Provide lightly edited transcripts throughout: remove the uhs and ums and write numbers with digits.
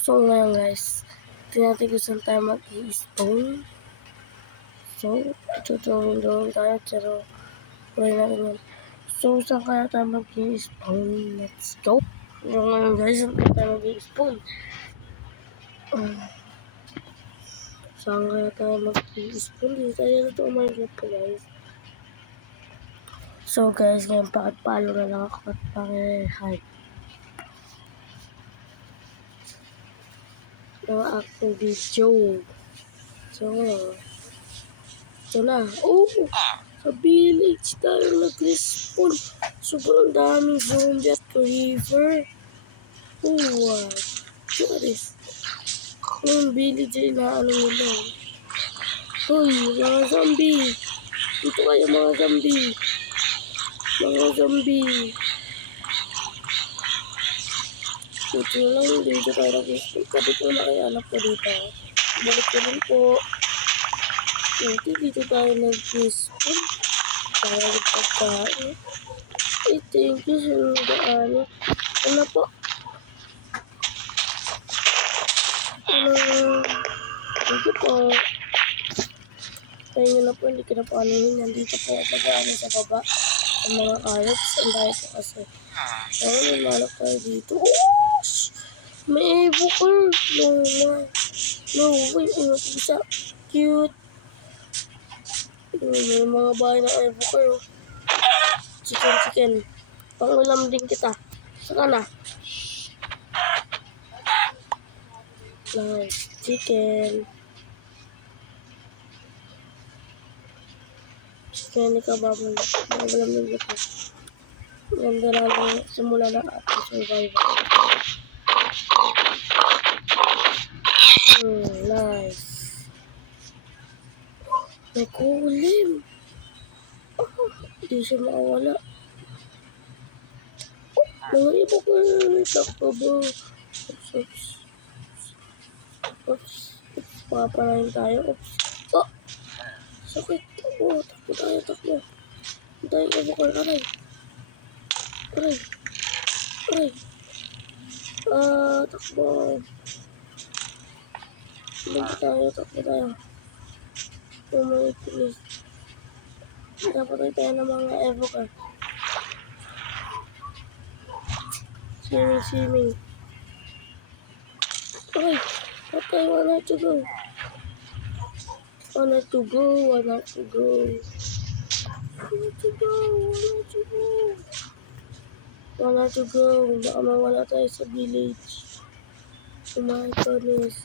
So ngayon guys, tingnan natin kung saan tayo mag-i-spawn. So, tutulong doon tayo, pero pray natin yun. So, saan kaya tayo mag-i-spawn? Let's go! So ngayon guys, saan kaya tayo mag-i-spawn? Saan kaya tayo mag-i-spawn? Dito tayo na ito umayos po guys. So guys, ngayon pakipalo na lang ako at paki-hype ng aking video. So, ito na. Oh! Sa village tayo nag-respawn. Sobrang daming zombie at creeper. Oh, wow. Look at this. Yung village ay inaano nila. Hoy, mga zombie. Dito kayo mga zombie. Mga zombie. Dito na lang, dito tayo nag-respawn. Kapit mo na kayo anak ko dito. Balik ko rin po. Dito tayo nag-respawn. Tayo nagpagkain. Thank you sa nag-ano. Ano po? Thank you po. Kaya nyo na po, hindi ko na po anuhin. Nandito po pag-ano sa baba. Ang mga carrots. Ang dahil po kasi. Kaya may manok tayo dito. Oh! May evoker. No way. No way. Ano po siya? Cute. May mga bahay na evoker. Chicken. Pangulam din kita. Saka na. Nice. Chicken, hindi ka babalam ng ito. Ganda lang simula ng ating survival. Nice. May kulim. Hindi siya makawala. Mga iba ko yung takbo. Oops. Paparahin tayo. Oops. Oh! Sakit. Oh, takbo tayo. Tayo ka bukal. Aray. Takbo. Takbo tayo. Oh my goodness. Napatay tayo ng mga evoker. Swimming. Aray. Patay. One to go. Baka mawala tayo sa village. Oh my goodness.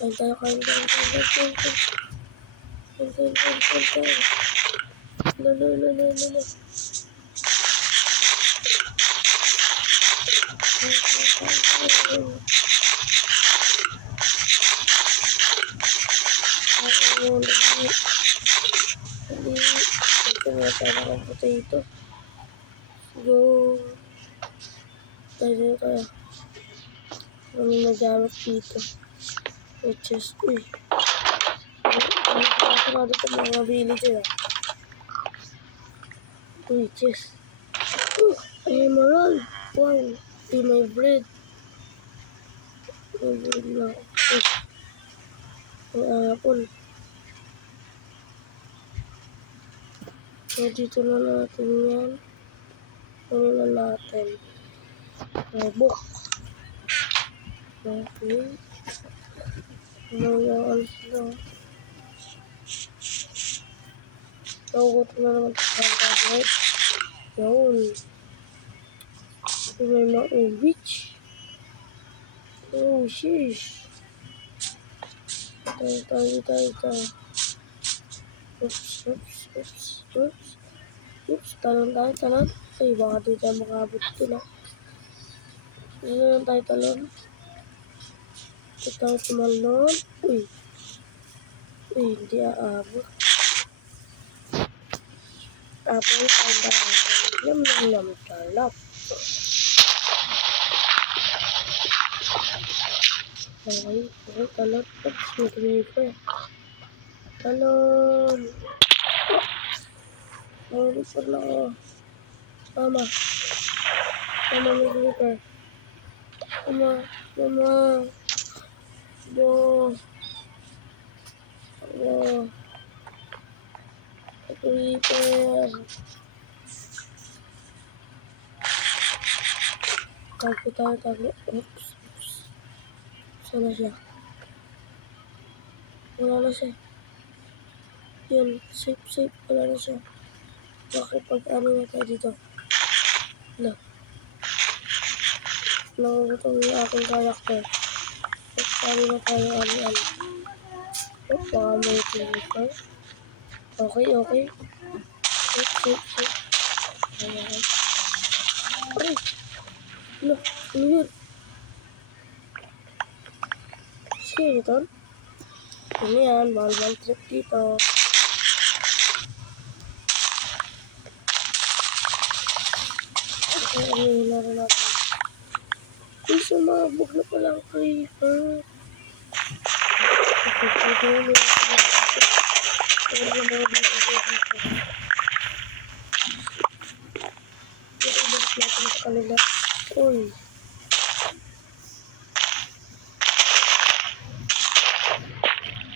Kain tayo. Lala. Tayo ng potato. Go. Tayo. Ano nagamit dito? Chest. Uy. Ano dito mga villager. Uy, chest. Emerald. Wow. May bread. May bread na. May apple. So, dito na natin yan. Ano na natin? May book. Okay. Ano sila? Tawag na naman sa tablet. Yun. May mga witch. Oh, sheesh. Tayo. Oops. Talon. Ay, baka di tayo makabot dun ah. Dito tayo talon. Dito tayo tumalon. Uy, hindi aabot. Apple, Yum. Tarlap. Okay, talon. Oops, may creeper. Talon. Nalipad na ako. Mama, may creeper. Mama. Yo. Yo. Creeper. Tago tayo, tago. Oops. Sana siya? Wala na siya. Yun. Safe, safe. Wala na siya. Bakit pag-ano na tayo dito? Wala. Nakagutong yung aking karakter. Pag-ano na tayo, ano. Oh, baka may creeper. Okay, okay. Safe, safe, safe. Ayan. Ay! Ano? Ano yun? Skeleton? Ano yan? Bawal trip dito. Okay, ano yun na rin natin? Uy, sumabog na pala ang creeper. Okay, pwede na nila. Pwede na mga dito. Balik natin sa kanila. Uy.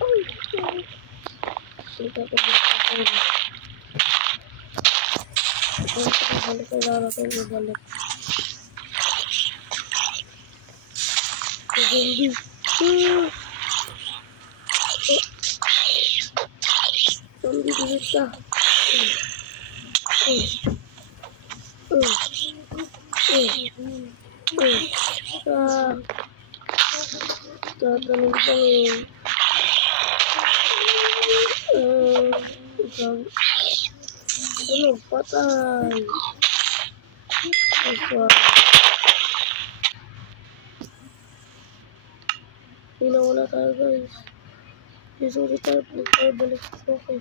Uy. Dito ko dito ako. Balik kailangan natin ibalik. Zombie. Zombie bilis ka. Tatanong kami. Ano, patay. Asa. Hinawala tayo guys. Sorry tayo, balik. Okay.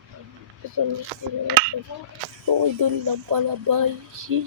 Okay, dun lang pala. Bye.